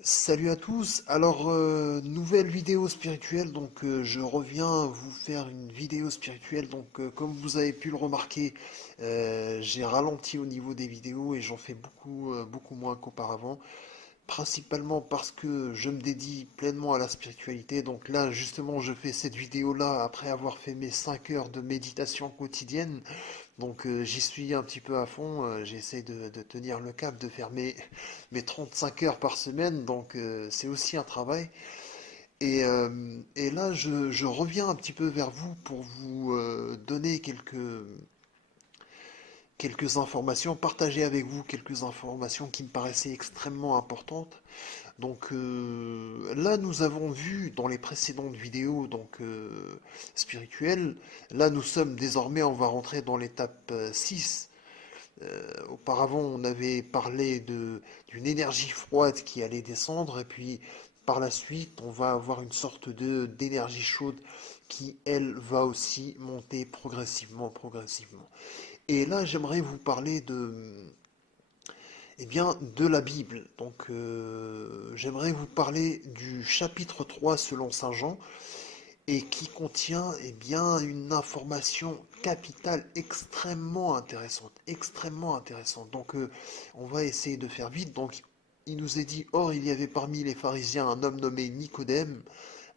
Salut à tous. Alors, nouvelle vidéo spirituelle. Donc, je reviens vous faire une vidéo spirituelle. Donc, comme vous avez pu le remarquer, j'ai ralenti au niveau des vidéos et j'en fais beaucoup moins qu'auparavant. Principalement parce que je me dédie pleinement à la spiritualité. Donc là, justement, je fais cette vidéo-là après avoir fait mes 5 heures de méditation quotidienne. Donc j'y suis un petit peu à fond, j'essaie de tenir le cap, de faire mes 35 heures par semaine, donc c'est aussi un travail. Et là, je reviens un petit peu vers vous pour vous donner quelques informations, partager avec vous quelques informations qui me paraissaient extrêmement importantes. Donc là, nous avons vu dans les précédentes vidéos spirituelles, là nous sommes désormais, on va rentrer dans l'étape 6. Auparavant, on avait parlé d'une énergie froide qui allait descendre, et puis par la suite, on va avoir une sorte d'énergie chaude qui, elle, va aussi monter progressivement. Et là, j'aimerais vous parler de la Bible. Donc, j'aimerais vous parler du chapitre 3 selon Saint Jean, et qui contient une information capitale extrêmement intéressante, extrêmement intéressante. Donc on va essayer de faire vite. Donc il nous est dit, or il y avait parmi les pharisiens un homme nommé Nicodème,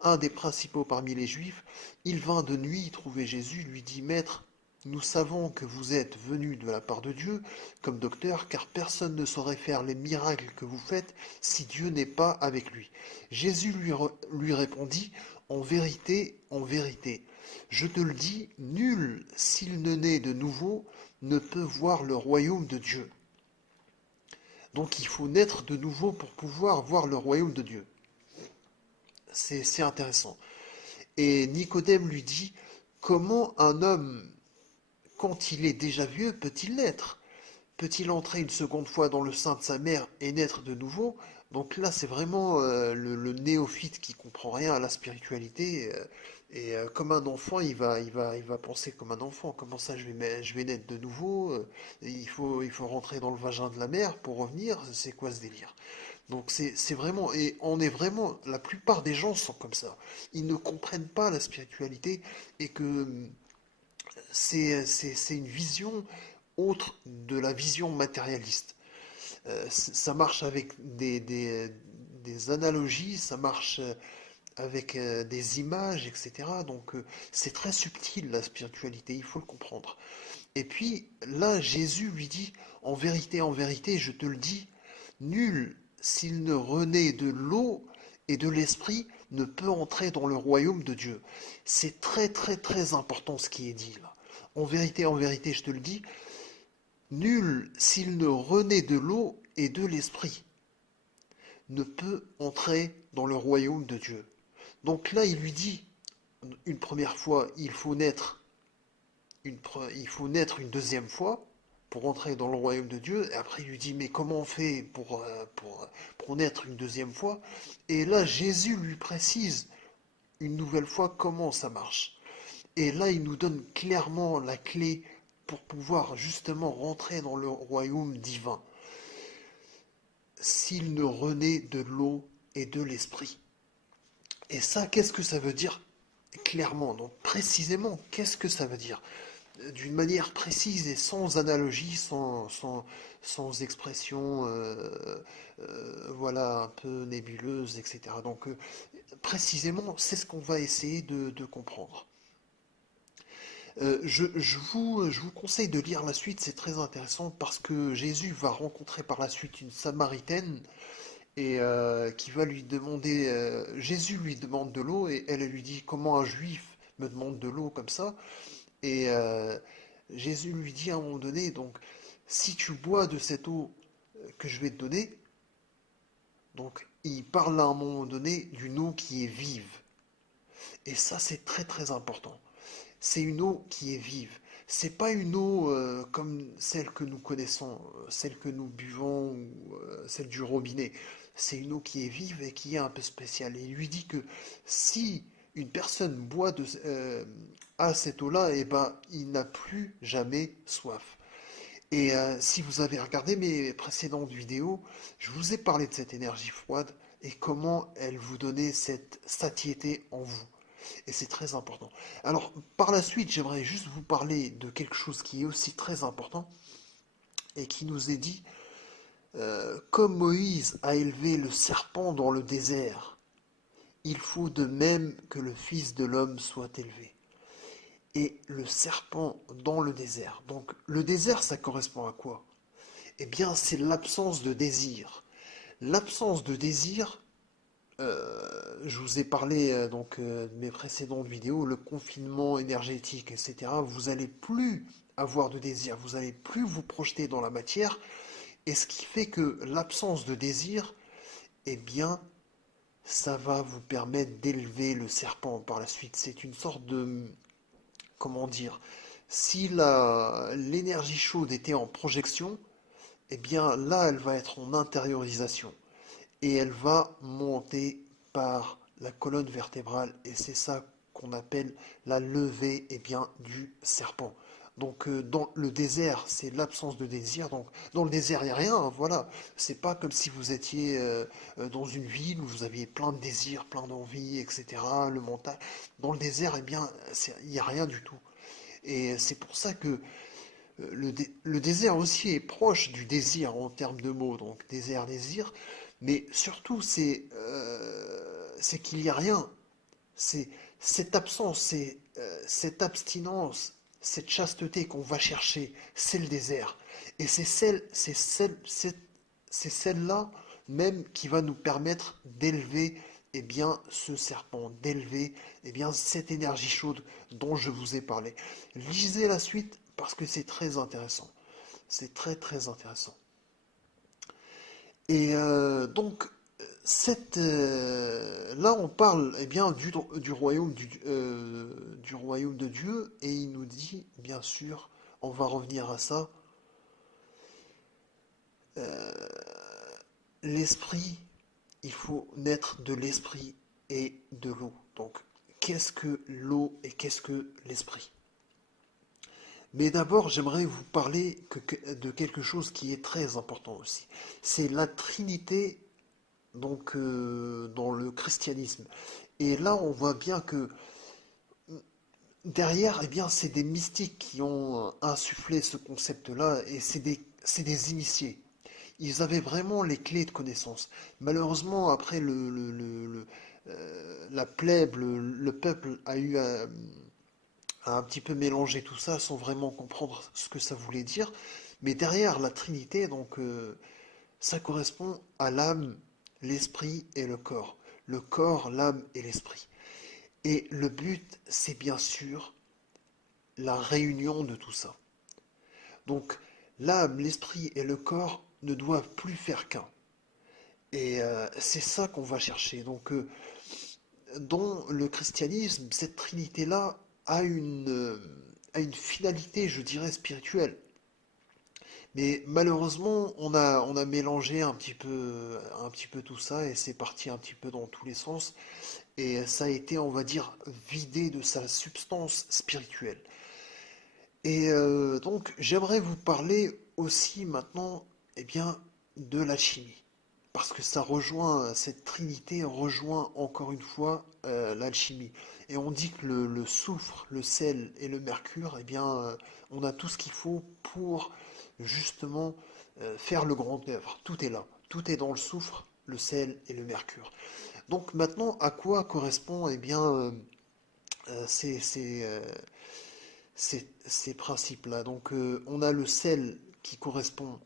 un des principaux parmi les Juifs. Il vint de nuit trouver Jésus, lui dit, Maître, nous savons que vous êtes venu de la part de Dieu comme docteur, car personne ne saurait faire les miracles que vous faites si Dieu n'est pas avec lui. Jésus lui répondit, en vérité, je te le dis, nul, s'il ne naît de nouveau, ne peut voir le royaume de Dieu. Donc il faut naître de nouveau pour pouvoir voir le royaume de Dieu. C'est intéressant. Et Nicodème lui dit, comment un homme, quand il est déjà vieux, peut-il naître? Peut-il entrer une seconde fois dans le sein de sa mère et naître de nouveau? Donc là, c'est vraiment le néophyte qui comprend rien à la spiritualité. Comme un enfant, il va penser comme un enfant. Comment ça, je vais naître de nouveau? Il faut rentrer dans le vagin de la mère pour revenir. C'est quoi ce délire? Donc c'est vraiment, et on est vraiment, la plupart des gens sont comme ça. Ils ne comprennent pas la spiritualité et que c'est une vision autre de la vision matérialiste. Ça marche avec des analogies, ça marche avec des images, etc. Donc c'est très subtil la spiritualité, il faut le comprendre. Et puis là, Jésus lui dit, en vérité, je te le dis, nul, s'il ne renaît de l'eau et de l'esprit, ne peut entrer dans le royaume de Dieu. C'est très important ce qui est dit là. En vérité, je te le dis, nul, s'il ne renaît de l'eau et de l'esprit, ne peut entrer dans le royaume de Dieu. Donc là, il lui dit, une première fois, il faut naître une deuxième fois pour entrer dans le royaume de Dieu. Et après, il lui dit, mais comment on fait pour naître une deuxième fois? Et là, Jésus lui précise une nouvelle fois comment ça marche. Et là, il nous donne clairement la clé pour pouvoir justement rentrer dans le royaume divin. S'il ne renaît de l'eau et de l'esprit. Et ça, qu'est-ce que ça veut dire clairement? Donc précisément, qu'est-ce que ça veut dire? D'une manière précise et sans analogie, sans expression, voilà, un peu nébuleuse, etc. Donc précisément, c'est ce qu'on va essayer de comprendre. Je vous conseille de lire la suite, c'est très intéressant parce que Jésus va rencontrer par la suite une Samaritaine et qui va lui demander, Jésus lui demande de l'eau et elle lui dit comment un juif me demande de l'eau comme ça. Et Jésus lui dit à un moment donné, donc si tu bois de cette eau que je vais te donner, donc il parle à un moment donné d'une eau qui est vive. Et ça c'est très important. C'est une eau qui est vive. C'est pas une eau comme celle que nous connaissons, celle que nous buvons ou celle du robinet. C'est une eau qui est vive et qui est un peu spéciale. Et il lui dit que si une personne à cette eau-là, eh ben, il n'a plus jamais soif. Et si vous avez regardé mes précédentes vidéos, je vous ai parlé de cette énergie froide et comment elle vous donnait cette satiété en vous. Et c'est très important. Alors, par la suite, j'aimerais juste vous parler de quelque chose qui est aussi très important et qui nous est dit, comme Moïse a élevé le serpent dans le désert, il faut de même que le Fils de l'homme soit élevé. Et le serpent dans le désert. Donc, le désert, ça correspond à quoi? Eh bien, c'est l'absence de désir. L'absence de désir, je vous ai parlé de mes précédentes vidéos, le confinement énergétique, etc. Vous n'allez plus avoir de désir, vous n'allez plus vous projeter dans la matière, et ce qui fait que l'absence de désir, eh bien, ça va vous permettre d'élever le serpent par la suite. C'est une sorte de, comment dire, si l'énergie chaude était en projection, eh bien là, elle va être en intériorisation. Et elle va monter par la colonne vertébrale. Et c'est ça qu'on appelle la levée bien, du serpent. Donc dans le désert, c'est l'absence de désir. Donc dans le désert, il n'y a rien, hein, voilà. C'est pas comme si vous étiez dans une ville où vous aviez plein de désirs, plein d'envies, etc. Le mental. Dans le désert, eh bien, il n'y a rien du tout. Et c'est pour ça que le désert aussi est proche du désir en termes de mots, donc désert, désir, mais surtout c'est qu'il n'y a rien. C'est cette absence, c'est cette abstinence, cette chasteté qu'on va chercher, c'est le désert. Et c'est celle-là même qui va nous permettre d'élever bien, ce serpent, d'élever bien, cette énergie chaude dont je vous ai parlé. Lisez la suite parce que c'est très intéressant. C'est très très intéressant. Et là, on parle bien du royaume de Dieu, et il nous dit, bien sûr, on va revenir à ça, l'esprit, il faut naître de l'esprit et de l'eau. Donc, qu'est-ce que l'eau et qu'est-ce que l'esprit? Mais d'abord, j'aimerais vous parler de quelque chose qui est très important aussi. C'est la Trinité dans le christianisme. Et là, on voit bien que derrière, bien, c'est des mystiques qui ont insufflé ce concept-là, et c'est des initiés. Ils avaient vraiment les clés de connaissance. Malheureusement, après la plèbe, le peuple a un petit peu mélanger tout ça sans vraiment comprendre ce que ça voulait dire. Mais derrière la Trinité, ça correspond à l'âme, l'esprit et le corps. Le corps, l'âme et l'esprit. Et le but, c'est bien sûr la réunion de tout ça. Donc, l'âme, l'esprit et le corps ne doivent plus faire qu'un. Et c'est ça qu'on va chercher. Donc, dans le christianisme, cette trinité-là a une finalité, je dirais, spirituelle. Mais malheureusement, on a mélangé un petit peu tout ça, et c'est parti un petit peu dans tous les sens. Et ça a été, on va dire, vidé de sa substance spirituelle. Et donc, j'aimerais vous parler aussi maintenant, bien, de la chimie. Parce que ça rejoint, cette trinité rejoint encore une fois l'alchimie. Et on dit que le soufre, le sel et le mercure, bien, on a tout ce qu'il faut pour justement faire le grand œuvre. Tout est là. Tout est dans le soufre, le sel et le mercure. Donc maintenant, à quoi correspond bien, ces, ces principes-là? Donc on a le sel qui correspond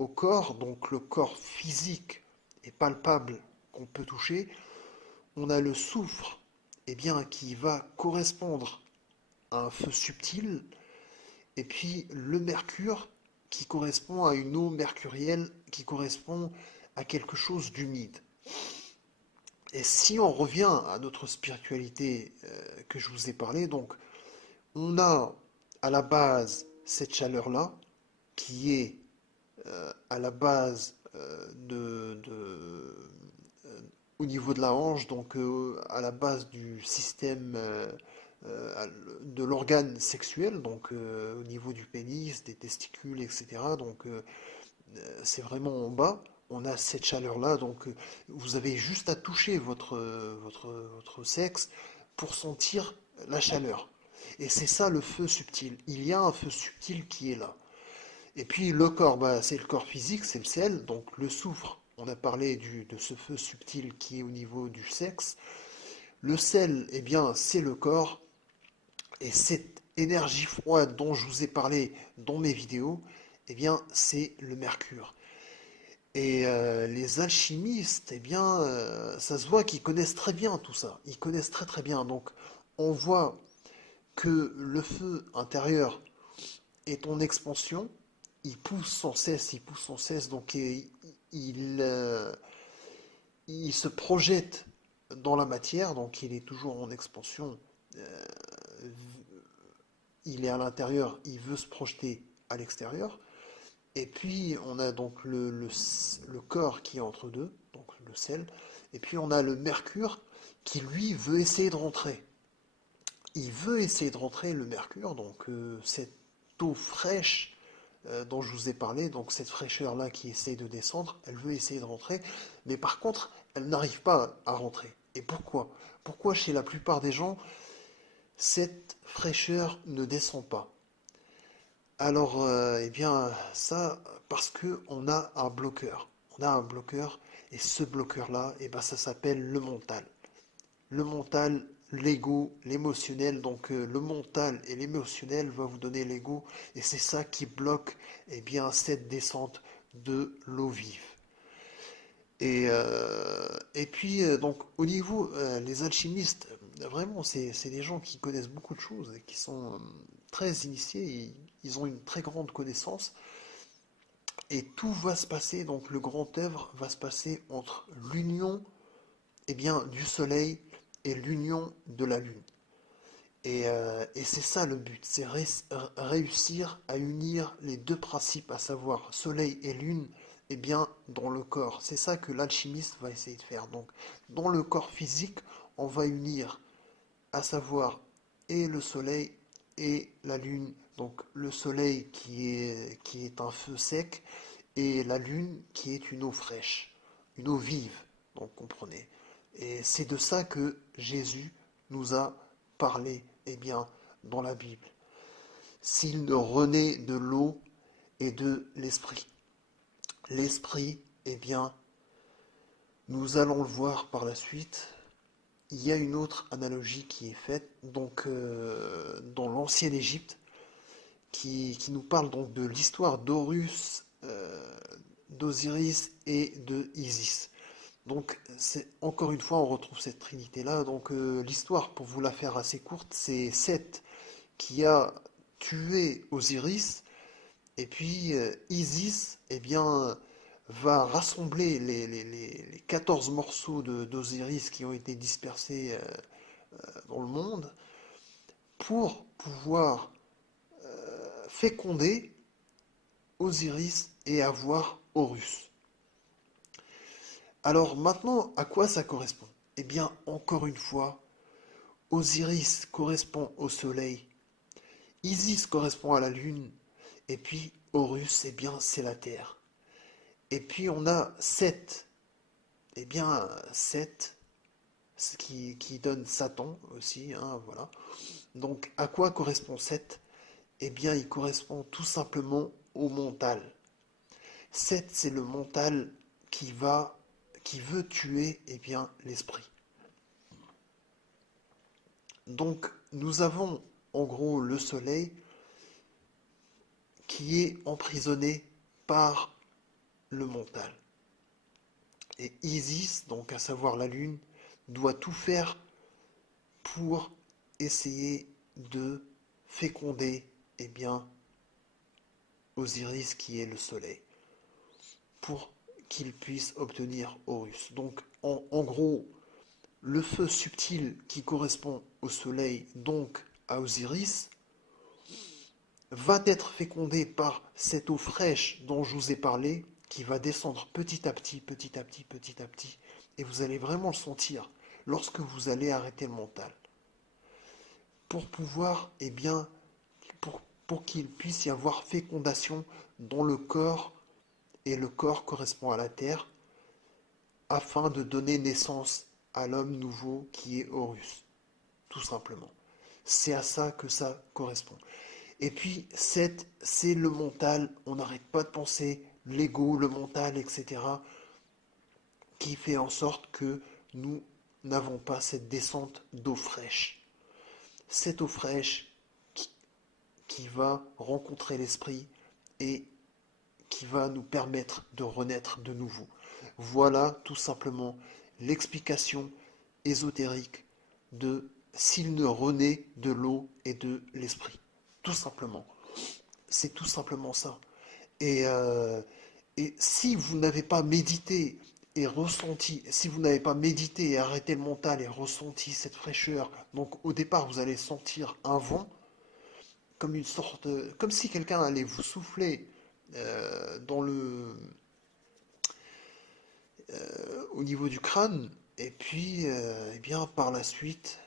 au corps, donc le corps physique et palpable qu'on peut toucher. On a le soufre, bien, qui va correspondre à un feu subtil, et puis le mercure qui correspond à une eau mercurielle qui correspond à quelque chose d'humide. Et si on revient à notre spiritualité que je vous ai parlé, donc on a à la base cette chaleur-là qui est à la base au niveau de la hanche, donc à la base du système de l'organe sexuel, donc au niveau du pénis, des testicules, etc. Donc c'est vraiment en bas. On a cette chaleur-là, donc vous avez juste à toucher votre sexe pour sentir la chaleur. Et c'est ça le feu subtil. Il y a un feu subtil qui est là. Et puis le corps, bah, c'est le corps physique, c'est le sel, donc le soufre. On a parlé de ce feu subtil qui est au niveau du sexe. Le sel, eh bien, c'est le corps. Et cette énergie froide dont je vous ai parlé dans mes vidéos, eh bien, c'est le mercure. Et les alchimistes, eh bien, ça se voit qu'ils connaissent très bien tout ça. Ils connaissent très très bien. Donc, on voit que le feu intérieur est en expansion. Il pousse sans cesse, il pousse sans cesse. Donc, il, euh, il se projette dans la matière. Donc, il est toujours en expansion. Euh, il est à l'intérieur, il veut se projeter à l'extérieur. Et puis on a donc le corps qui est entre deux, donc le sel. Et puis on a le mercure qui lui veut essayer de rentrer. Il veut essayer de rentrer le mercure, donc cette eau fraîche dont je vous ai parlé, donc cette fraîcheur-là qui essaye de descendre, elle veut essayer de rentrer, mais par contre, elle n'arrive pas à rentrer. Et pourquoi? Pourquoi chez la plupart des gens, cette fraîcheur ne descend pas? Alors, eh bien, ça, parce que on a un bloqueur. On a un bloqueur, et ce bloqueur-là, eh ben, ça s'appelle le mental. Le mental, l'ego, l'émotionnel. Donc, le mental et l'émotionnel va vous donner l'ego, et c'est ça qui bloque, eh bien, cette descente de l'eau vive. Et puis, donc, au niveau, les alchimistes, vraiment, c'est des gens qui connaissent beaucoup de choses et qui sont très initiés, ils ont une très grande connaissance, et tout va se passer, donc le grand œuvre va se passer entre l'union, eh bien, du soleil et l'union de la lune. Et c'est ça le but, c'est réussir à unir les deux principes, à savoir soleil et lune, eh bien, dans le corps. C'est ça que l'alchimiste va essayer de faire. Donc, dans le corps physique, on va unir, à savoir, et le soleil et la lune. Donc, le soleil qui est un feu sec, et la lune qui est une eau fraîche, une eau vive, donc comprenez. Et c'est de ça que Jésus nous a parlé, eh bien, dans la Bible. S'il renaît de l'eau et de l'esprit. L'esprit, eh bien, nous allons le voir par la suite. Il y a une autre analogie qui est faite, donc dans l'ancienne Égypte, qui nous parle donc de l'histoire d'Horus, d'Osiris et de Isis. Donc, c'est encore une fois, on retrouve cette trinité-là. Donc, l'histoire, pour vous la faire assez courte, c'est Seth qui a tué Osiris, et puis Isis, eh bien, va rassembler les 14 morceaux d'Osiris qui ont été dispersés dans le monde pour pouvoir féconder Osiris et avoir Horus. Alors maintenant, à quoi ça correspond? Eh bien, encore une fois, Osiris correspond au soleil, Isis correspond à la lune, et puis Horus, eh bien, c'est la terre. Et puis on a Seth, eh bien, Seth, ce qui donne Satan aussi, hein, voilà. Donc, à quoi correspond Seth? Eh bien, il correspond tout simplement au mental. Seth, c'est le mental qui veut tuer, eh bien, l'esprit. Donc, nous avons en gros le soleil qui est emprisonné par le mental. Et Isis, donc à savoir la lune, doit tout faire pour essayer de féconder, eh bien, Osiris qui est le soleil, pour qu'il puisse obtenir Horus. Donc, en gros, le feu subtil qui correspond au soleil, donc à Osiris, va être fécondé par cette eau fraîche dont je vous ai parlé, qui va descendre petit à petit, petit à petit, petit à petit, et vous allez vraiment le sentir lorsque vous allez arrêter le mental. pour pouvoir, eh bien, pour qu'il puisse y avoir fécondation dans le corps, et le corps correspond à la terre, afin de donner naissance à l'homme nouveau qui est Horus, tout simplement. C'est à ça que ça correspond. Et puis, 7, c'est le mental, on n'arrête pas de penser, l'ego, le mental, etc., qui fait en sorte que nous n'avons pas cette descente d'eau fraîche. Cette eau fraîche qui va rencontrer l'esprit et qui va nous permettre de renaître de nouveau. Voilà tout simplement l'explication ésotérique de s'il ne renaît de l'eau et de l'esprit. Tout simplement. C'est tout simplement ça. Et, euh, et si vous n'avez pas médité et ressenti, si vous n'avez pas médité et arrêté le mental et ressenti cette fraîcheur, donc au départ vous allez sentir un vent, comme une sorte, comme si quelqu'un allait vous souffler dans au niveau du crâne, et puis, eh bien, par la suite,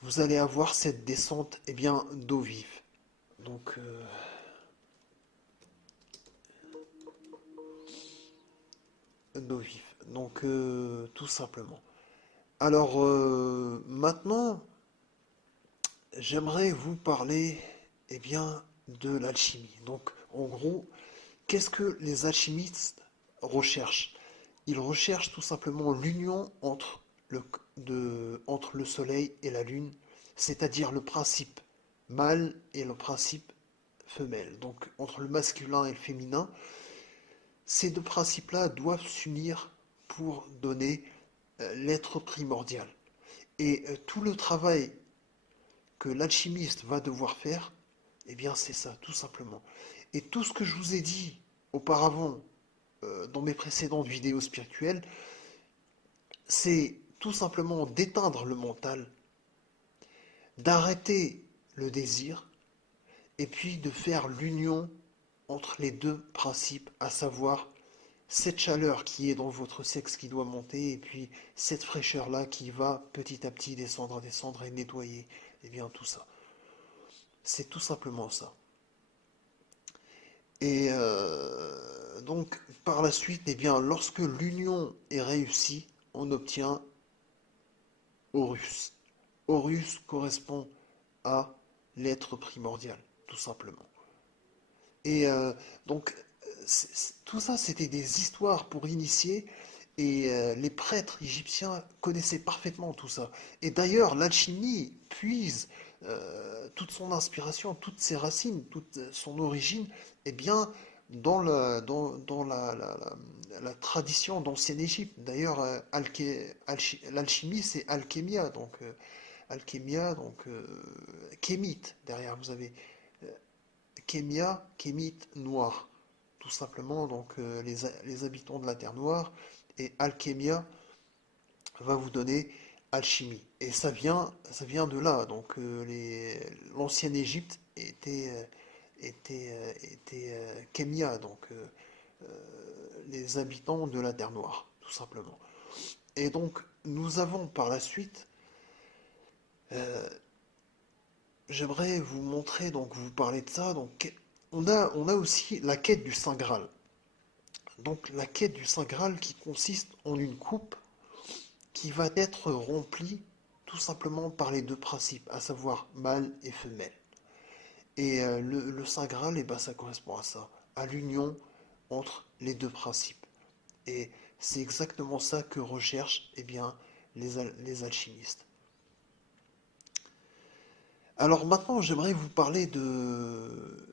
vous allez avoir cette descente, eh bien, d'eau vive. Donc, d'eau vive. Donc, tout simplement. Alors, maintenant, j'aimerais vous parler, eh bien, de l'alchimie. Donc, en gros, qu'est-ce que les alchimistes recherchent? Ils recherchent tout simplement l'union entre le soleil et la lune, c'est-à-dire le principe mâle et le principe femelle. Donc, entre le masculin et le féminin, ces deux principes-là doivent s'unir pour donner l'être primordial. Et tout le travail que l'alchimiste va devoir faire, eh bien c'est ça, tout simplement. Et tout ce que je vous ai dit auparavant dans mes précédentes vidéos spirituelles, c'est tout simplement d'éteindre le mental, d'arrêter le désir, et puis de faire l'union entre les deux principes, à savoir cette chaleur qui est dans votre sexe qui doit monter, et puis cette fraîcheur-là qui va petit à petit descendre et nettoyer, et bien tout ça. C'est tout simplement ça. Et donc, par la suite, eh bien, lorsque l'union est réussie, on obtient Horus. Horus correspond à l'être primordial, tout simplement. Et donc, tout ça, c'était des histoires pour initier, et les prêtres égyptiens connaissaient parfaitement tout ça. Et d'ailleurs, l'alchimie puise toute son inspiration, toutes ses racines, toute son origine, eh bien, dans la tradition d'ancienne Égypte. D'ailleurs, l'alchimie, c'est alchémia, donc alchémia, donc kémite. Derrière, vous avez kémia, kémite, noir, tout simplement. Donc, les habitants de la Terre Noire, et alchémia va vous donner alchimie. Et ça vient de là. Donc, l'ancienne Égypte était kémia, donc les habitants de la Terre Noire, tout simplement. Et donc, nous avons par la suite, j'aimerais vous montrer, donc vous parler de ça. Donc, on a aussi la quête du Saint Graal. Donc, la quête du Saint Graal qui consiste en une coupe qui va être remplie tout simplement par les deux principes, à savoir mâle et femelle. Et le Saint Graal, eh ben, ça correspond à ça, à l'union entre les deux principes. Et c'est exactement ça que recherchent, eh bien, les alchimistes. Alors maintenant, j'aimerais vous parler de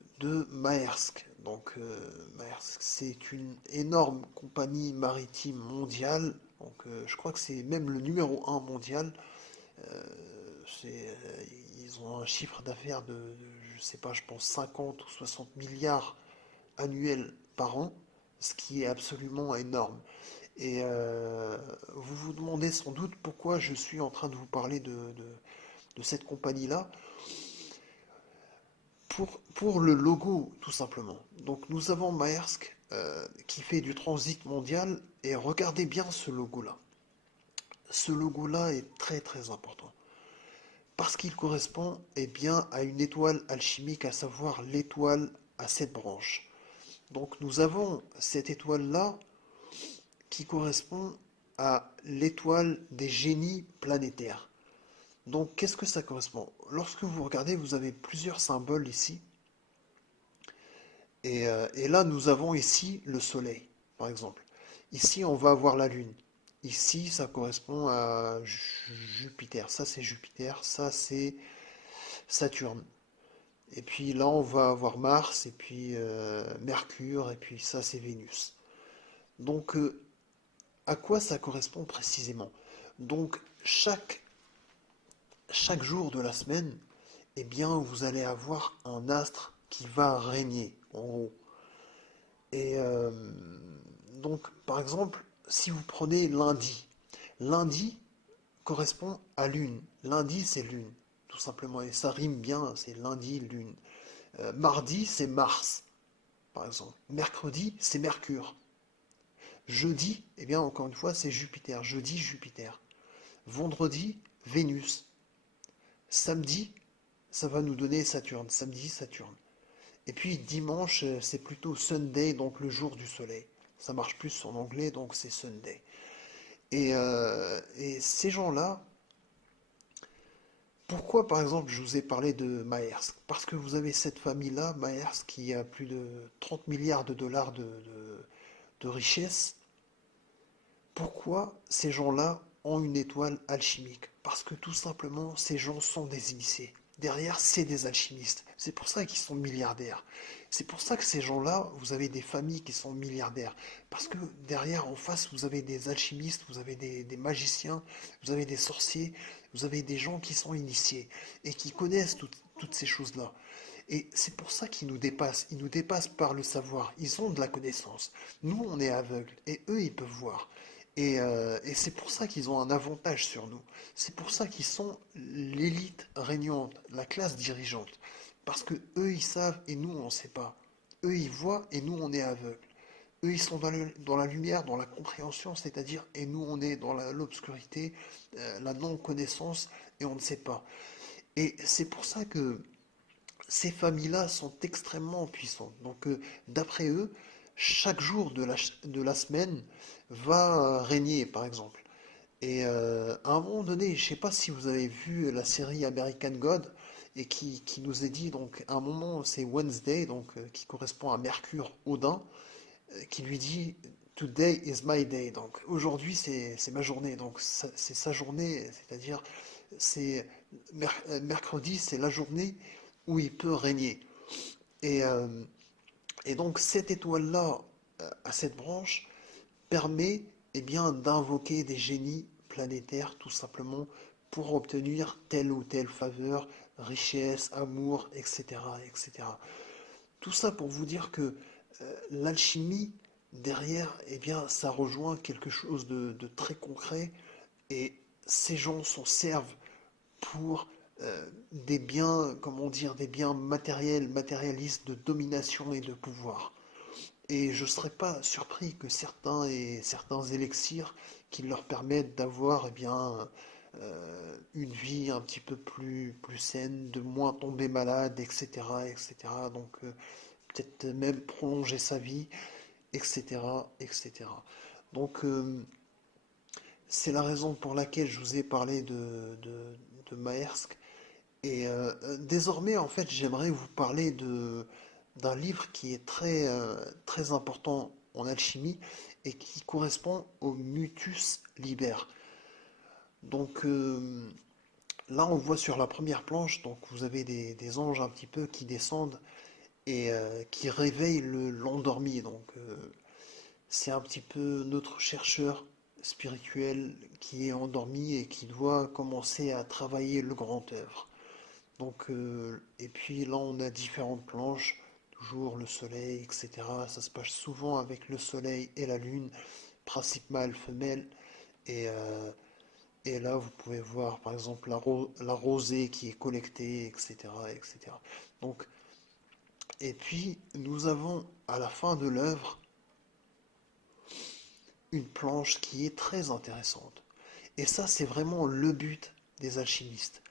Maersk. Donc, Maersk, c'est une énorme compagnie maritime mondiale. Donc, je crois que c'est même le numéro un mondial. Euh, Ils ont un chiffre d'affaires je sais pas, je pense 50 ou 60 milliards annuels par an, ce qui est absolument énorme. Et vous vous demandez sans doute pourquoi je suis en train de vous parler de cette compagnie-là. Pour le logo, tout simplement. Donc nous avons Maersk qui fait du transit mondial, et regardez bien ce logo-là. Ce logo-là est très très important. Parce qu'il correspond bien, à une étoile alchimique, à savoir l'étoile à 7 branches. Donc nous avons cette étoile-là qui correspond à l'étoile des génies planétaires. Donc qu'est-ce que ça correspond? Lorsque vous regardez, vous avez plusieurs symboles ici. Et là, nous avons ici le Soleil, par exemple. Ici, on va avoir la Lune. Ici, ça correspond à Jupiter. Ça, c'est Jupiter. Ça, c'est Saturne. Et puis là, on va avoir Mars, et puis Mercure, et puis ça, c'est Vénus. Donc, à quoi ça correspond précisément? Donc, chaque jour de la semaine, bien, vous allez avoir un astre qui va régner, en gros. Et donc, par exemple, si vous prenez lundi, lundi correspond à lune. Lundi, c'est lune, tout simplement. Et ça rime bien, c'est lundi, lune. Mardi, c'est Mars, par exemple. Mercredi, c'est Mercure. Jeudi, bien, encore une fois, c'est Jupiter. Jeudi, Jupiter. Vendredi, Vénus. Samedi, ça va nous donner Saturne. Samedi, Saturne. Et puis dimanche, c'est plutôt Sunday, donc le jour du soleil. Ça marche plus en anglais, donc c'est Sunday. Et ces gens-là, pourquoi par exemple je vous ai parlé de Maersk? Parce que vous avez cette famille-là, Maersk, qui a plus de 30 milliards de dollars de richesse. Pourquoi ces gens-là ont une étoile alchimique? Parce que tout simplement, ces gens sont des initiés. Derrière, c'est des alchimistes. C'est pour ça qu'ils sont milliardaires. C'est pour ça que ces gens-là, vous avez des familles qui sont milliardaires. Parce que derrière, en face, vous avez des alchimistes, vous avez des magiciens, vous avez des sorciers, vous avez des gens qui sont initiés et qui connaissent toutes ces choses-là. Et c'est pour ça qu'ils nous dépassent. Ils nous dépassent par le savoir. Ils ont de la connaissance. Nous, on est aveugles et eux, ils peuvent voir. Et c'est pour ça qu'ils ont un avantage sur nous. C'est pour ça qu'ils sont l'élite régnante, la classe dirigeante. Parce que eux, ils savent et nous, on ne sait pas. Eux, ils voient et nous, on est aveugles. Eux, ils sont dans la lumière, dans la compréhension, c'est-à-dire, et nous, on est dans l'obscurité, la non-connaissance, et on ne sait pas. Et c'est pour ça que ces familles-là sont extrêmement puissantes. Donc, d'après eux, chaque jour de la semaine va régner, par exemple. Et à un moment donné, je ne sais pas si vous avez vu la série American God, et qui nous est dit, donc, à un moment, c'est Wednesday, donc, qui correspond à Mercure Odin, qui lui dit Today is my day. Donc, aujourd'hui, c'est ma journée. Donc, c'est sa journée, c'est-à-dire, c'est mercredi, c'est la journée où il peut régner. Et, euh, et donc cette étoile-là, à cette branche, permet bien d'invoquer des génies planétaires tout simplement pour obtenir telle ou telle faveur, richesse, amour, etc., etc. Tout ça pour vous dire que l'alchimie derrière, bien, ça rejoint quelque chose de très concret et ces gens s'en servent pour des biens, comment dire, des biens matériels, matérialistes de domination et de pouvoir. Et je ne serais pas surpris que certains aient certains élixirs qui leur permettent d'avoir une vie un petit peu plus saine, de moins tomber malade, etc., etc. Donc peut-être même prolonger sa vie, etc., etc. Donc c'est la raison pour laquelle je vous ai parlé de Maersk. Et désormais, en fait, j'aimerais vous parler d'un livre qui est très important en alchimie et qui correspond au Mutus Liber. Donc là, on voit sur la première planche, donc vous avez des anges un petit peu qui descendent et qui réveillent l'endormi. Donc c'est un petit peu notre chercheur spirituel qui est endormi et qui doit commencer à travailler le grand œuvre. Donc, et puis là, on a différentes planches, toujours le soleil, etc. Ça se passe souvent avec le soleil et la lune, principe mâle, femelle. Et, euh, et là, vous pouvez voir, par exemple, la rosée qui est collectée, etc., etc. Donc, et puis, nous avons à la fin de l'œuvre une planche qui est très intéressante. Et ça, c'est vraiment le but des alchimistes.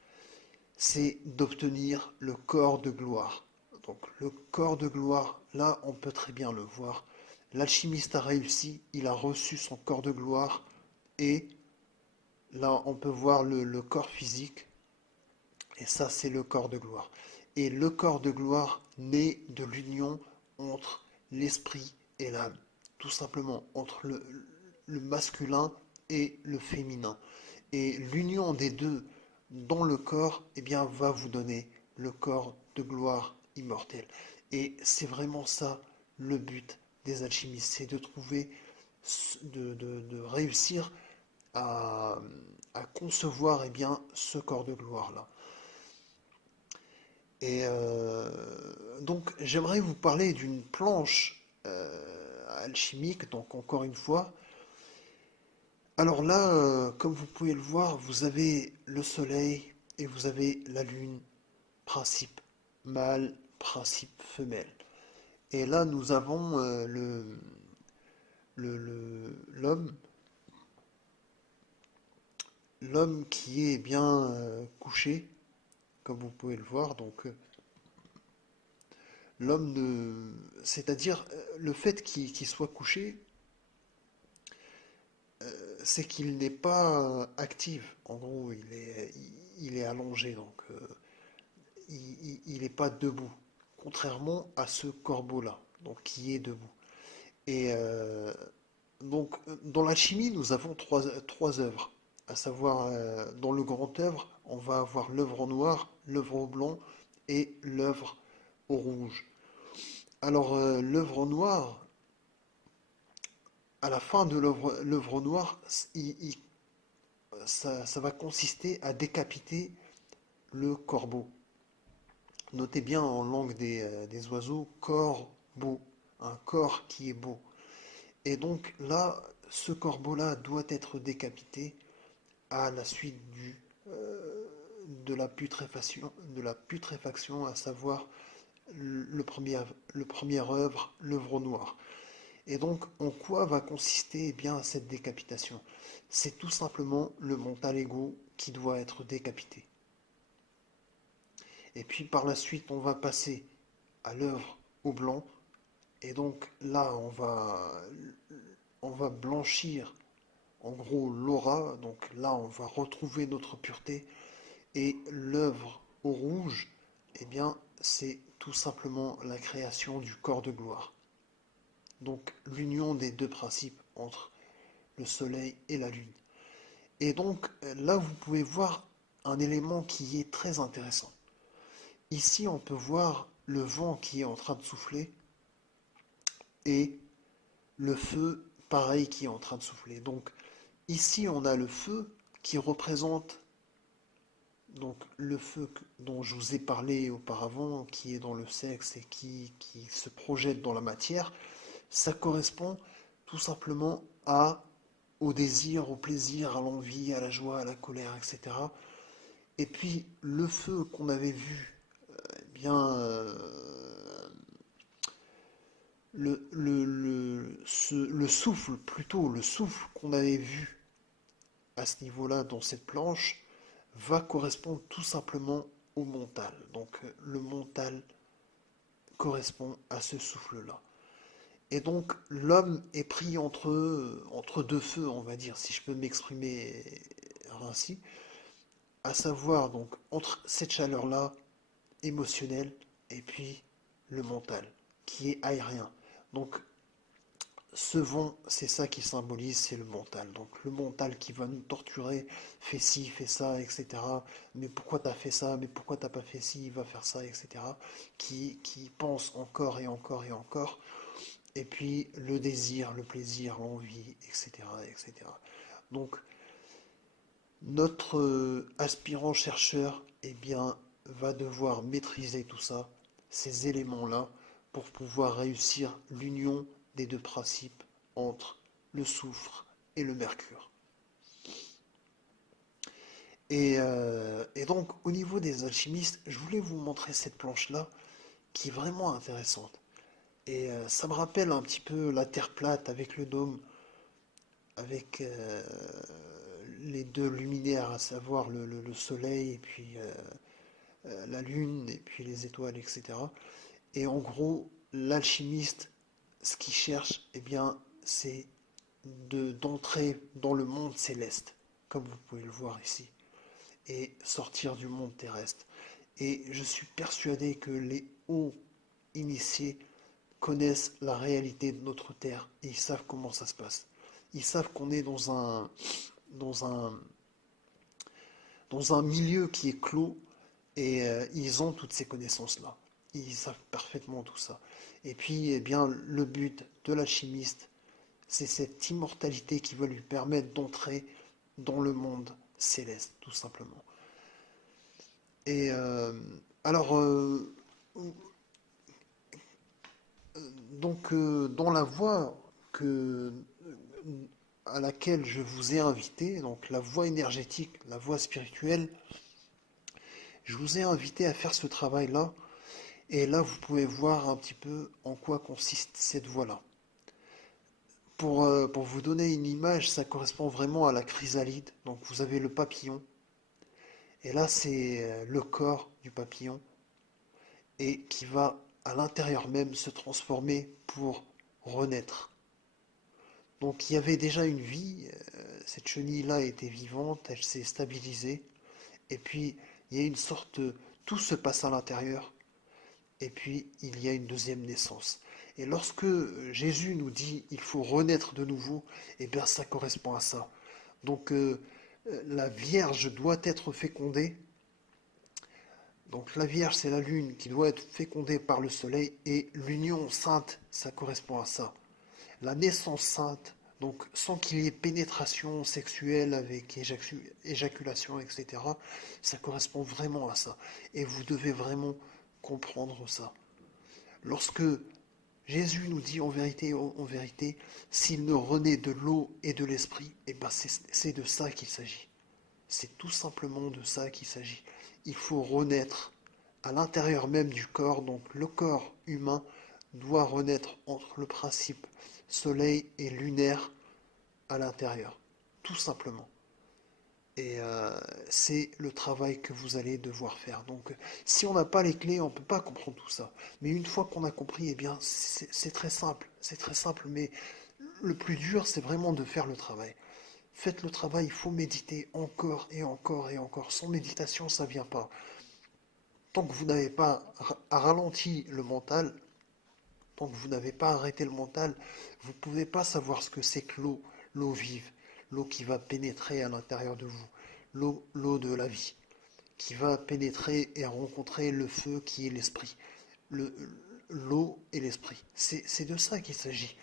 c'est d'obtenir le corps de gloire. Donc le corps de gloire, là on peut très bien le voir. L'alchimiste a réussi, il a reçu son corps de gloire et là on peut voir le corps physique et ça c'est le corps de gloire. Et le corps de gloire naît de l'union entre l'esprit et l'âme. Tout simplement entre le masculin et le féminin. Et l'union des deux dans le corps, eh bien, va vous donner le corps de gloire immortel. Et c'est vraiment ça le but des alchimistes, c'est de trouver, de réussir à, à concevoir eh bien, ce corps de gloire-là. Et donc j'aimerais vous parler d'une planche alchimique, donc encore une fois. Alors là, comme vous pouvez le voir, vous avez le soleil et vous avez la lune, principe mâle, principe femelle. Et là, nous avons l'homme, l'homme qui est bien couché, comme vous pouvez le voir. Donc l'homme, c'est-à-dire le fait qu'il soit couché, c'est qu'il n'est pas actif. En gros, il est allongé, donc il n'est pas debout, contrairement à ce corbeau-là, donc qui est debout. Et donc, dans la chimie, nous avons trois œuvres, à savoir, dans le grand œuvre, on va avoir l'œuvre en noir, l'œuvre au blanc et l'œuvre au rouge. Alors, l'œuvre en noir, à la fin de l'œuvre au noir, ça va consister à décapiter le corbeau. Notez bien en langue des oiseaux, corps beau, un corps qui est beau. Et donc là, ce corbeau-là doit être décapité à la suite de la putréfaction, à savoir le premier, le première œuvre, l'œuvre noire. Et donc, en quoi va consister eh bien, cette décapitation? C'est tout simplement le mental ego qui doit être décapité. Et puis par la suite, on va passer à l'œuvre au blanc. Et donc là, on va blanchir en gros l'aura. Donc là, on va retrouver notre pureté. Et l'œuvre au rouge, eh bien, c'est tout simplement la création du corps de gloire. Donc l'union des deux principes entre le soleil et la lune. Et donc là, vous pouvez voir un élément qui est très intéressant. Ici, on peut voir le vent qui est en train de souffler et le feu, pareil, qui est en train de souffler. Donc ici, on a le feu qui représente donc le feu dont je vous ai parlé auparavant, qui est dans le sexe et qui se projette dans la matière. Ça correspond tout simplement au désir, au plaisir, à l'envie, à la joie, à la colère, etc. Et puis le feu qu'on avait vu, eh bien, le souffle, plutôt le souffle qu'on avait vu à ce niveau-là dans cette planche, va correspondre tout simplement au mental. Donc le mental correspond à ce souffle-là. Et donc l'homme est pris entre deux feux, on va dire, si je peux m'exprimer ainsi, à savoir donc entre cette chaleur-là émotionnelle et puis le mental, qui est aérien. Donc ce vent, c'est ça qui symbolise, c'est le mental. Donc le mental qui va nous torturer, fais ci, fais ça, etc. Mais pourquoi t'as fait ça? Mais pourquoi t'as pas fait ci? Il va faire ça, etc. Qui pense encore et encore et encore. Et puis le désir, le plaisir, l'envie, etc., etc. Donc notre aspirant chercheur, eh bien, va devoir maîtriser tout ça, ces éléments-là, pour pouvoir réussir l'union des deux principes entre le soufre et le mercure. Et donc, au niveau des alchimistes, je voulais vous montrer cette planche-là, qui est vraiment intéressante. Et ça me rappelle un petit peu la Terre plate avec le dôme, avec les deux luminaires, à savoir le soleil et puis la lune et puis les étoiles, etc. Et en gros, l'alchimiste, ce qu'il cherche, eh bien, c'est d'entrer dans le monde céleste, comme vous pouvez le voir ici, et sortir du monde terrestre. Et je suis persuadé que les hauts initiés connaissent la réalité de notre terre et ils savent comment ça se passe. Ils savent qu'on est dans un, dans un milieu qui est clos et ils ont toutes ces connaissances-là. Ils savent parfaitement tout ça. Et puis, eh bien, le but de l'alchimiste, c'est cette immortalité qui va lui permettre d'entrer dans le monde céleste, tout simplement. Et alors, dans la voie que, à laquelle je vous ai invité, donc la voie énergétique, la voie spirituelle, je vous ai invité à faire ce travail-là. Et là, vous pouvez voir un petit peu en quoi consiste cette voie-là. Pour vous donner une image, ça correspond vraiment à la chrysalide. Donc vous avez le papillon. Et là, c'est le corps du papillon. Et qui va à l'intérieur même se transformer pour renaître. Donc il y avait déjà une vie. Cette chenille-là était vivante. Elle s'est stabilisée. Et puis, il y a une sorte... Tout se passe à l'intérieur. Et puis il y a une deuxième naissance. Et lorsque Jésus nous dit il faut renaître de nouveau, eh bien ça correspond à ça. Donc la Vierge doit être fécondée. Donc la Vierge c'est la lune qui doit être fécondée par le soleil et l'union sainte ça correspond à ça. La naissance sainte, donc sans qu'il y ait pénétration sexuelle avec éjaculation, etc., ça correspond vraiment à ça. Et vous devez vraiment comprendre ça. Lorsque Jésus nous dit en vérité, s'il ne renaît de l'eau et de l'esprit, eh ben c'est de ça qu'il s'agit. C'est tout simplement de ça qu'il s'agit. Il faut renaître à l'intérieur même du corps, donc le corps humain doit renaître entre le principe soleil et lunaire à l'intérieur, tout simplement. Et c'est le travail que vous allez devoir faire. Donc, si on n'a pas les clés, on ne peut pas comprendre tout ça. Mais une fois qu'on a compris, eh bien, c'est très simple. C'est très simple, mais le plus dur, c'est vraiment de faire le travail. Faites le travail, il faut méditer encore et encore et encore. Sans méditation, ça ne vient pas. Tant que vous n'avez pas ralenti le mental, tant que vous n'avez pas arrêté le mental, vous ne pouvez pas savoir ce que c'est que l'eau vive, l'eau qui va pénétrer à l'intérieur de vous, l'eau de la vie, qui va pénétrer et rencontrer le feu qui est l'esprit. L'eau et l'esprit. C'est de ça qu'il s'agit.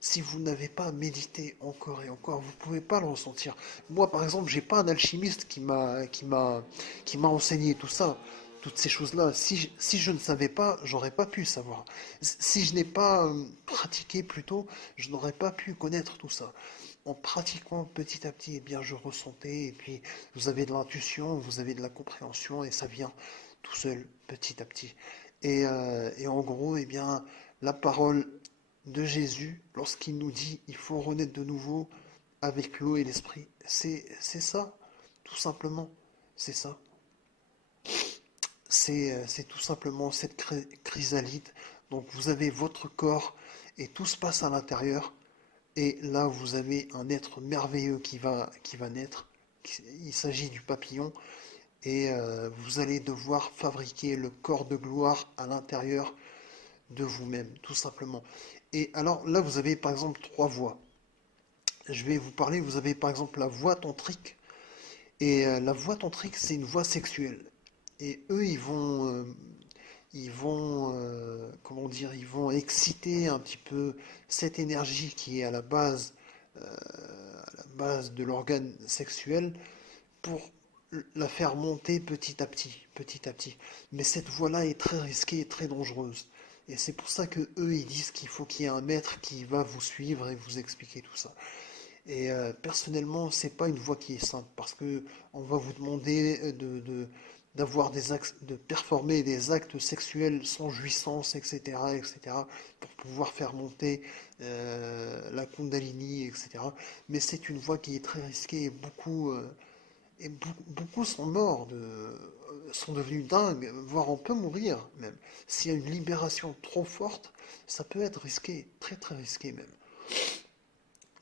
Si vous n'avez pas médité encore et encore, vous ne pouvez pas le ressentir. Moi, par exemple, j'ai pas un alchimiste qui m'a enseigné tout ça, toutes ces choses-là. Si je ne savais pas, j'aurais pas pu savoir. Si je n'ai pas pratiqué plus tôt, je n'aurais pas pu connaître tout ça. En pratiquant petit à petit, eh bien, je ressentais, et puis vous avez de l'intuition, vous avez de la compréhension, et ça vient tout seul, petit à petit. Et en gros, eh bien, la parole de Jésus, lorsqu'il nous dit il faut renaître de nouveau avec l'eau et l'esprit, c'est ça, tout simplement, c'est ça. C'est tout simplement cette chrysalide. Donc vous avez votre corps et tout se passe à l'intérieur. Et là, vous avez un être merveilleux qui va naître. Il s'agit du papillon. Et vous allez devoir fabriquer le corps de gloire à l'intérieur de vous-même, tout simplement. Et alors là, vous avez par exemple trois voies. Je vais vous parler, vous avez par exemple la voie tantrique. Et la voie tantrique, c'est une voie sexuelle. Et eux, comment dire, ils vont exciter un petit peu cette énergie qui est à la base de l'organe sexuel pour la faire monter petit à petit, petit à petit. Mais cette voie-là est très risquée et très dangereuse. Et c'est pour ça que eux, ils disent qu'il faut qu'il y ait un maître qui va vous suivre et vous expliquer tout ça. Et personnellement, c'est pas une voie qui est simple parce que on va vous demander d'avoir des actes, de performer des actes sexuels sans jouissance, etc., etc., pour pouvoir faire monter la Kundalini, etc. Mais c'est une voie qui est très risquée et Et beaucoup sont morts, sont devenus dingues, voire on peut mourir même. S'il y a une libération trop forte, ça peut être risqué, très très risqué même.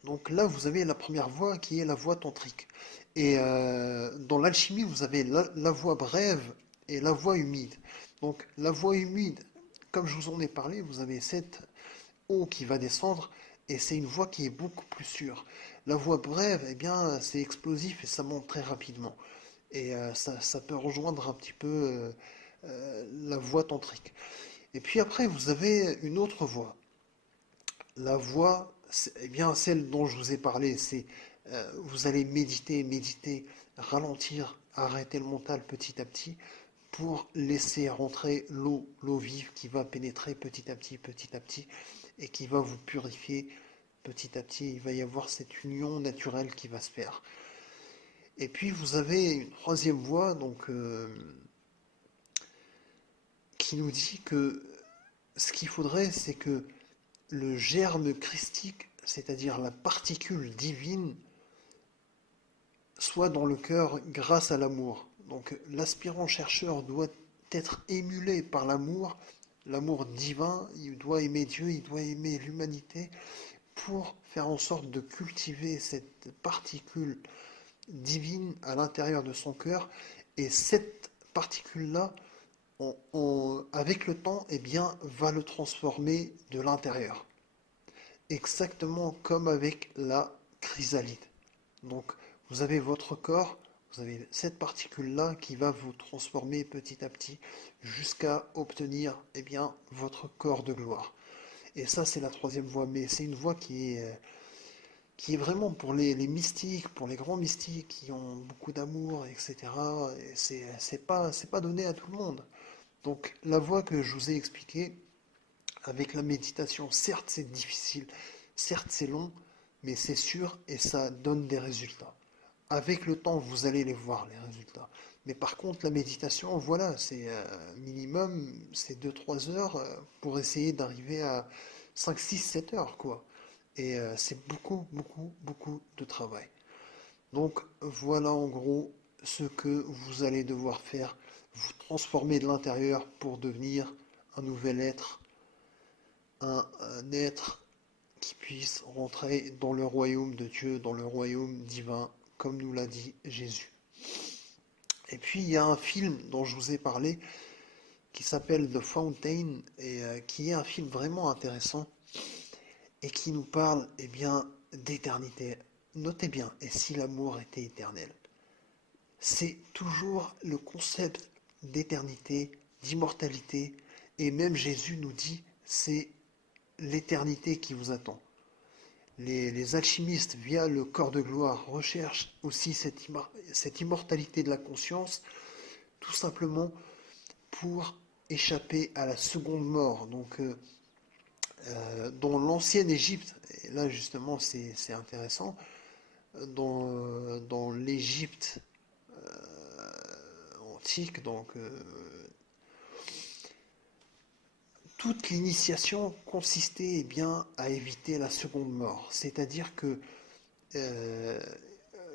Donc là, vous avez la première voie qui est la voie tantrique. Et dans l'alchimie, vous avez la voie brève et la voie humide. Donc la voie humide, comme je vous en ai parlé, vous avez cette eau qui va descendre et c'est une voie qui est beaucoup plus sûre. La voie brève, eh bien, c'est explosif et ça monte très rapidement. Et ça peut rejoindre un petit peu la voie tantrique. Et puis après, vous avez une autre voie. La voie, eh bien, celle dont je vous ai parlé, c'est vous allez méditer, méditer, ralentir, arrêter le mental petit à petit pour laisser rentrer l'eau vive qui va pénétrer petit à petit, et qui va vous purifier petit à petit. Il va y avoir cette union naturelle qui va se faire. Et puis vous avez une troisième voie, donc qui nous dit que ce qu'il faudrait, c'est que le germe christique, c'est-à-dire la particule divine, soit dans le cœur grâce à l'amour. Donc l'aspirant chercheur doit être émulé par l'amour divin, il doit aimer Dieu, il doit aimer l'humanité pour faire en sorte de cultiver cette particule divine à l'intérieur de son cœur. Et cette particule-là, avec le temps, eh bien, va le transformer de l'intérieur. Exactement comme avec la chrysalide. Donc, vous avez votre corps, vous avez cette particule-là qui va vous transformer petit à petit jusqu'à obtenir, eh bien, votre corps de gloire. Et ça, c'est la troisième voie, mais c'est une voie qui est vraiment pour les mystiques, pour les grands mystiques qui ont beaucoup d'amour, etc. Et c'est pas donné à tout le monde. Donc, la voie que je vous ai expliquée, avec la méditation, certes, c'est difficile, certes, c'est long, mais c'est sûr et ça donne des résultats. Avec le temps, vous allez les voir, les résultats. Mais par contre, la méditation, voilà, c'est minimum, c'est 2 3 heures pour essayer d'arriver à 5 6 7 heures, quoi. Et c'est beaucoup, beaucoup, beaucoup de travail. Donc voilà en gros ce que vous allez devoir faire, vous transformer de l'intérieur pour devenir un nouvel être, un être qui puisse rentrer dans le royaume de Dieu, dans le royaume divin, comme nous l'a dit Jésus. Et puis il y a un film dont je vous ai parlé qui s'appelle The Fountain et qui est un film vraiment intéressant et qui nous parle eh bien d'éternité. Notez bien, et si l'amour était éternel? C'est toujours le concept d'éternité, d'immortalité, et même Jésus nous dit c'est l'éternité qui vous attend. Les alchimistes, via le corps de gloire, recherchent aussi cette immortalité de la conscience, tout simplement pour échapper à la seconde mort. Donc, dans l'ancienne Égypte, et là justement c'est intéressant, dans l'Égypte antique, donc toute l'initiation consistait eh bien à éviter la seconde mort. C'est-à-dire que euh,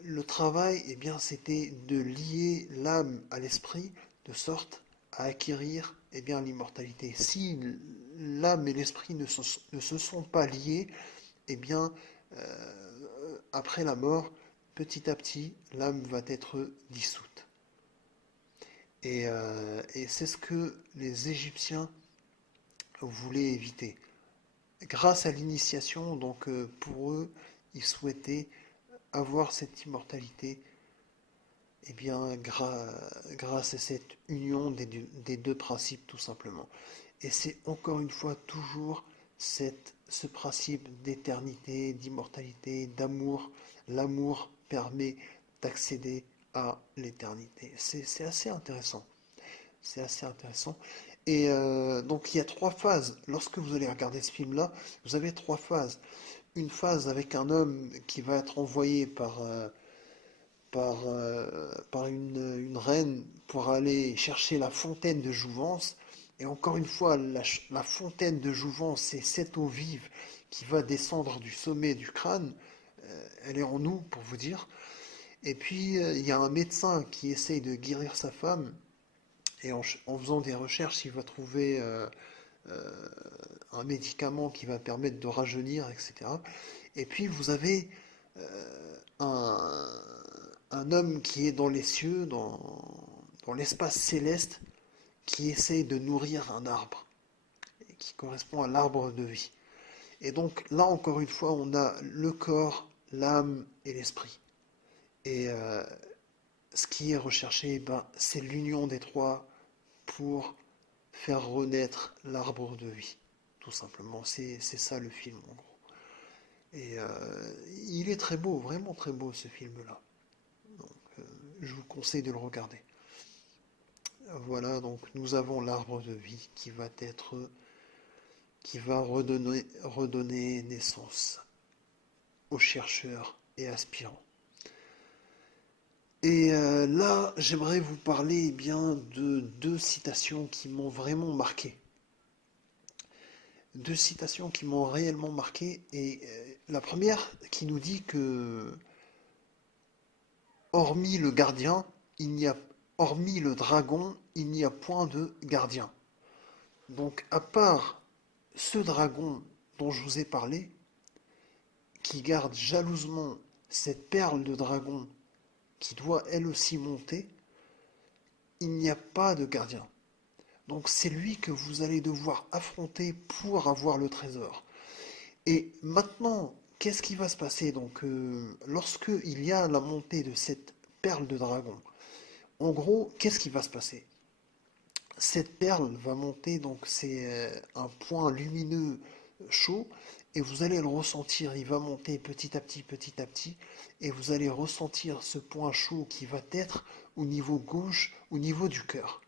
le travail, eh bien, c'était de lier l'âme à l'esprit de sorte à acquérir eh bien, l'immortalité. Si l'âme et l'esprit ne se sont pas liés, eh bien, après la mort, petit à petit, l'âme va être dissoute. Et c'est ce que les Égyptiens voulaient éviter. Grâce à l'initiation, donc pour eux, ils souhaitaient avoir cette immortalité, eh bien, grâce à cette union des deux principes, tout simplement. Et c'est encore une fois toujours ce principe d'éternité, d'immortalité, d'amour. L'amour permet d'accéder à l'éternité. C'est assez intéressant. C'est assez intéressant. Et donc il y a 3 phases. Lorsque vous allez regarder ce film-là, vous avez 3 phases. Une phase avec un homme qui va être envoyé par une reine pour aller chercher la fontaine de jouvence. Et encore une fois, la fontaine de jouvence, c'est cette eau vive qui va descendre du sommet du crâne. Elle est en nous, pour vous dire. Et puis, il y a un médecin qui essaye de guérir sa femme, et en faisant des recherches, il va trouver euh, un médicament qui va permettre de rajeunir, etc. Et puis, vous avez un, un homme qui est dans les cieux, dans l'espace céleste, qui essaye de nourrir un arbre, et qui correspond à l'arbre de vie. Et donc, là, encore une fois, on a le corps, l'âme et l'esprit. Et ce qui est recherché, ben, c'est l'union des trois pour faire renaître l'arbre de vie. Tout simplement, c'est ça le film en gros. Et il est très beau, vraiment très beau ce film-là. Donc, je vous conseille de le regarder. Voilà, donc nous avons l'arbre de vie qui va redonner naissance aux chercheurs et aspirants. Et là, j'aimerais vous parler eh bien de deux citations qui m'ont vraiment marqué. Deux citations qui m'ont réellement marqué. Et la première qui nous dit que, hormis le gardien, il n'y a, hormis le dragon, il n'y a point de gardien. Donc, à part ce dragon dont je vous ai parlé, qui garde jalousement cette perle de dragon qui doit elle aussi monter, il n'y a pas de gardien. Donc c'est lui que vous allez devoir affronter pour avoir le trésor. Et maintenant, qu'est-ce qui va se passer? Donc lorsque il y a la montée de cette perle de dragon, en gros, qu'est-ce qui va se passer? Cette perle va monter, donc c'est un point lumineux chaud, et vous allez le ressentir, il va monter petit à petit, et vous allez ressentir ce point chaud qui va être au niveau gauche, au niveau du cœur.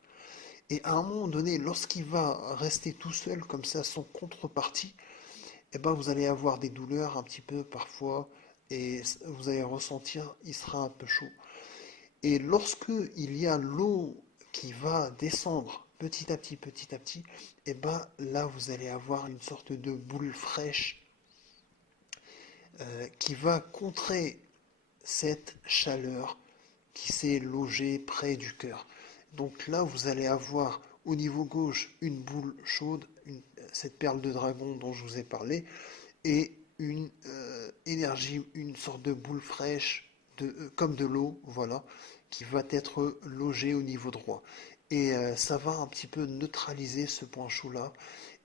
Et à un moment donné, lorsqu'il va rester tout seul, comme ça, sans contrepartie, eh ben vous allez avoir des douleurs un petit peu parfois, et vous allez ressentir, il sera un peu chaud. Et lorsque il y a l'eau qui va descendre petit à petit, et ben là vous allez avoir une sorte de boule fraîche qui va contrer cette chaleur qui s'est logée près du cœur. Donc là vous allez avoir au niveau gauche une boule chaude, cette perle de dragon dont je vous ai parlé, et une énergie, une sorte de boule fraîche, comme de l'eau, voilà, qui va être logée au niveau droit. Et ça va un petit peu neutraliser ce point chaud-là.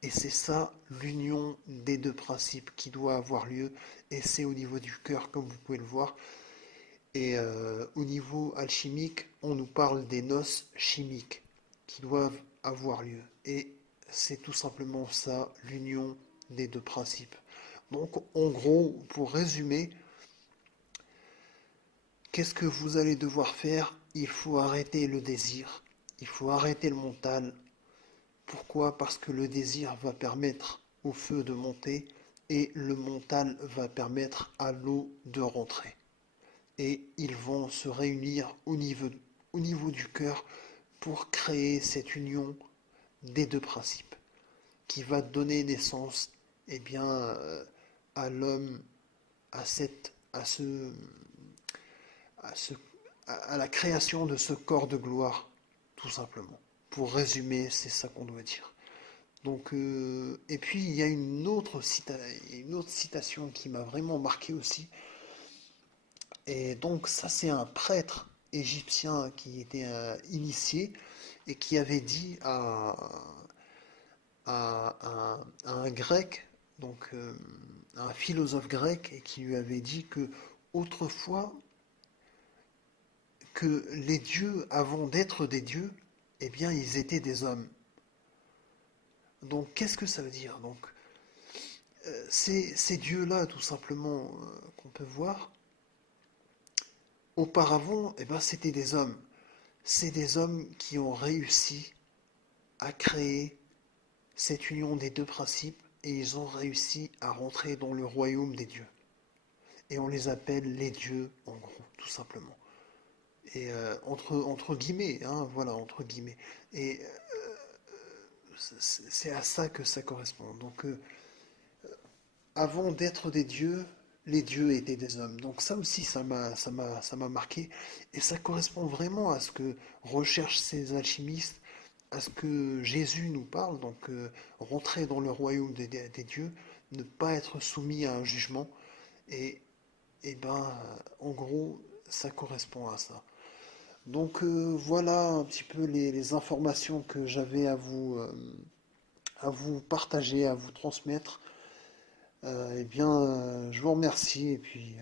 Et c'est ça l'union des deux principes qui doit avoir lieu. Et c'est au niveau du cœur, comme vous pouvez le voir. Et au niveau alchimique, on nous parle des noces chimiques qui doivent avoir lieu. Et c'est tout simplement ça, l'union des deux principes. Donc, en gros, pour résumer, qu'est-ce que vous allez devoir faire? Il faut arrêter le désir, il faut arrêter le mental. Pourquoi? Parce que le désir va permettre au feu de monter et le mental va permettre à l'eau de rentrer. Et ils vont se réunir au niveau du cœur pour créer cette union des deux principes qui va donner naissance eh bien, à l'homme, à, cette, à, ce, à la création de ce corps de gloire, tout simplement. Pour résumer, c'est ça qu'on doit dire. Donc, et puis il y a une autre citation qui m'a vraiment marqué aussi. Et donc ça c'est un prêtre égyptien qui était initié et qui avait dit à un grec, donc un philosophe grec, et qui lui avait dit que autrefois que les dieux, avant d'être des dieux, eh bien ils étaient des hommes. Donc qu'est-ce que ça veut dire? Donc ces dieux-là, tout simplement, qu'on peut voir, auparavant, eh ben, c'était des hommes. C'est des hommes qui ont réussi à créer cette union des deux principes et ils ont réussi à rentrer dans le royaume des dieux. Et on les appelle les dieux, en gros, tout simplement. Et entre guillemets, hein, voilà, entre guillemets. Et c'est à ça que ça correspond. Donc, avant d'être des dieux, les dieux étaient des hommes. Donc ça aussi, ça m'a marqué. Et ça correspond vraiment à ce que recherchent ces alchimistes, à ce que Jésus nous parle. Donc rentrer dans le royaume des dieux, ne pas être soumis à un jugement. Et, et ben, en gros, ça correspond à ça. Donc voilà un petit peu les informations que j'avais à vous partager, à vous transmettre. Eh bien, je vous remercie et puis